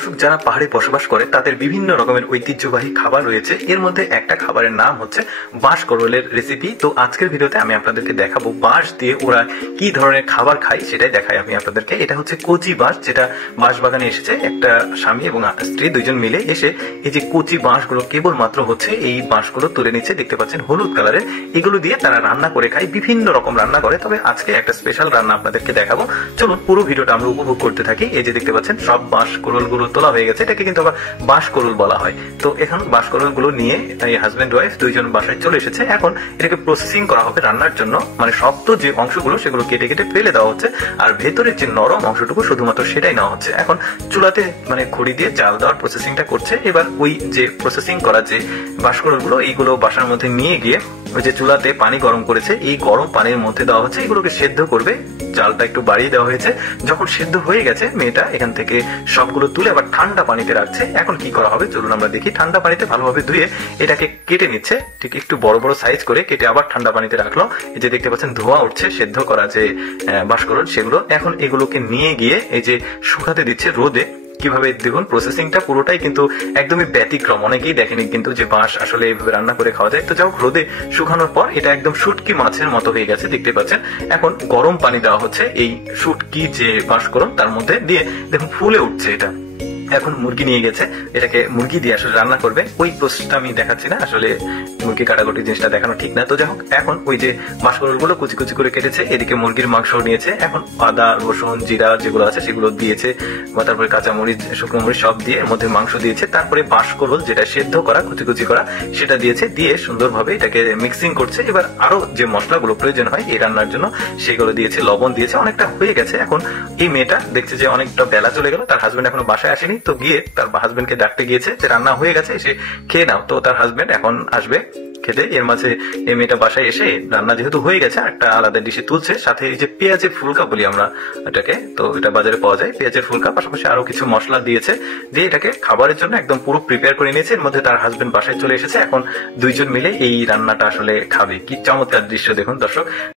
দর্শক, যারা পাহাড়ে বসবাস করে তাদের বিভিন্ন রকমের ঐতিহ্যবাহী খাবার রয়েছে। এর মধ্যে একটা খাবারের নাম হচ্ছে বাঁশ করলের রেসিপি। তো আজকের ভিডিওতে আমি আপনাদেরকে দেখাবো বাঁশ দিয়ে ওরা কি ধরনের খাবার খায়, সেটাই দেখাই আমি আপনাদেরকে। এটা হচ্ছে কচি বাঁশ, যেটা বাঁশ বাগানে এসেছে একটা স্বামী এবং স্ত্রী দুইজন মিলে এসে এই যে কচি বাঁশগুলো কেবলমাত্র হচ্ছে এই বাঁশগুলো তুলে নিচ্ছে, দেখতে পাচ্ছেন হলুদ কালারের। এগুলো দিয়ে তারা রান্না করে খায়, বিভিন্ন রকম রান্না করে। তবে আজকে একটা স্পেশাল রান্না আপনাদেরকে দেখাবো, চলুন পুরো ভিডিওটা আমরা উপভোগ করতে থাকি। এই যে দেখতে পাচ্ছেন সব বাঁশ করল গুলো তোলা হয়ে গেছে, এটাকে কিন্তু আবার বাঁশ করল বলা হয়। তো এখন বাঁশ করল গুলো নিয়ে এই হাজবেন্ড ওয়াইফ দুইজন বাসায় চলে এসেছে। এখন এটাকে প্রসেসিং করা হবে রান্নার জন্য, মানে শক্ত যে অংশগুলো সেগুলো কেটে কেটে ফেলে দেওয়া হচ্ছে, আর ভেতরের যে নরম অংশটুকু শুধুমাত্র সেটাই নেওয়া হচ্ছে। এখন চুলাতে মানে খড়ি দিয়ে জাল দেওয়ার প্রসেসিংটা করছে। এবার ওই যে প্রসেসিং করা যে বাঁশ করল গুলো এইগুলো বাসার মধ্যে নিয়ে গিয়ে ওই যে চুলাতে পানি গরম করেছে, এই গরম পানির মধ্যে দেওয়া হচ্ছে, এগুলোকে সেদ্ধ করবে। চালটা একটু বাড়িয়ে দেওয়া হয়েছে। যখন সেদ্ধ হয়ে গেছে মেয়েটা এখান থেকে সবগুলো তুলে আবার ঠান্ডা পানিতে রাখছে। এখন কি করা হবে চলুন আমরা দেখি। ঠান্ডা পানিতে ভালোভাবে ধুয়ে এটাকে কেটে নিচ্ছে, ঠিক একটু বড় বড় সাইজ করে কেটে আবার ঠান্ডা পানিতে রাখলো। এই যে দেখতে পাচ্ছেন ধোঁয়া উঠছে সেদ্ধ করা যে বাঁশকরল সেগুলো। এখন এগুলোকে নিয়ে গিয়ে এই যে শুকাতে দিচ্ছে রোদে। কিভাবে দেখুন প্রসেসিংটা পুরোটাই কিন্তু একদমই ব্যতিক্রম, অনেকেই দেখেনি কিন্তু যে বাঁশ আসলে এইভাবে রান্না করে খাওয়া যায়। তো যাই হোক, রোদে শুকানোর পর এটা একদম শুটকি মাছের মতো হয়ে গেছে, দেখতে পাচ্ছেন। এখন গরম পানি দেওয়া হচ্ছে এই শুটকি যে বাঁশকরল তার মধ্যে দিয়ে, দেখুন ফুলে উঠছে এটা। এখন মুরগি নিয়ে গেছে, এটাকে মুরগি দিয়ে আসলে রান্না করবে। ওই প্রসেসটা আমি দেখাচ্ছি না, আসলে মুরগি কাটাকুটি জিনিসটা দেখানো ঠিক না। তো যাই হোক, এখন ওই যে বাঁশকরল গুলো কুচি কুচি করে কেটেছে, এদিকে মুরগির মাংস নিয়েছে। এখন আদা রসুন জিরা যেগুলো আছে সেগুলো দিয়েছে, তারপরে কাঁচা মরিচ শুকনো মরিচ সব দিয়ে এর মধ্যে মাংস দিয়েছে। তারপরে বাঁশকরল যেটা সেদ্ধ করা কুচি কুচি করা সেটা দিয়েছে, দিয়ে সুন্দরভাবে এটাকে মিক্সিং করছে। এবার আরো যে মশলাগুলো প্রয়োজন হয় এই রান্নার জন্য সেগুলো দিয়েছে, লবণ দিয়েছে, অনেকটা হয়ে গেছে। এখন এই মেয়েটা দেখছে যে অনেকটা বেলা চলে গেল, তার হাজবেন্ড এখনো বাসায় আসেনি। তো গিয়ে তার হাজবেন্ডকে ডাকতে গিয়েছে যে রান্না হয়ে গেছে, এসে খেয়ে নাও। তো তার হাজবেন্ড এখন আসবে খেতে। এর মাঝে এই মেয়েটা বাসায় এসে রান্না যেহেতু হয়ে গেছে একটা আলাদা ডিশে তুলছে, সাথে এই যে পেঁয়াজের ফুলকা বলি আমরা এটাকে, তো এটা বাজারে পাওয়া যায় পেঁয়াজের ফুলকা, পাশাপাশি আরো কিছু মশলা দিয়েছে, দিয়ে এটাকে খাবারের জন্য একদম পুরো প্রিপেয়ার করে নিয়েছে। এর মধ্যে তার হাজবেন্ড বাসায় চলে এসেছে, এখন দুইজন মিলে এই রান্নাটা আসলে খাবে। কি চমৎকার দৃশ্য দেখুন দর্শক।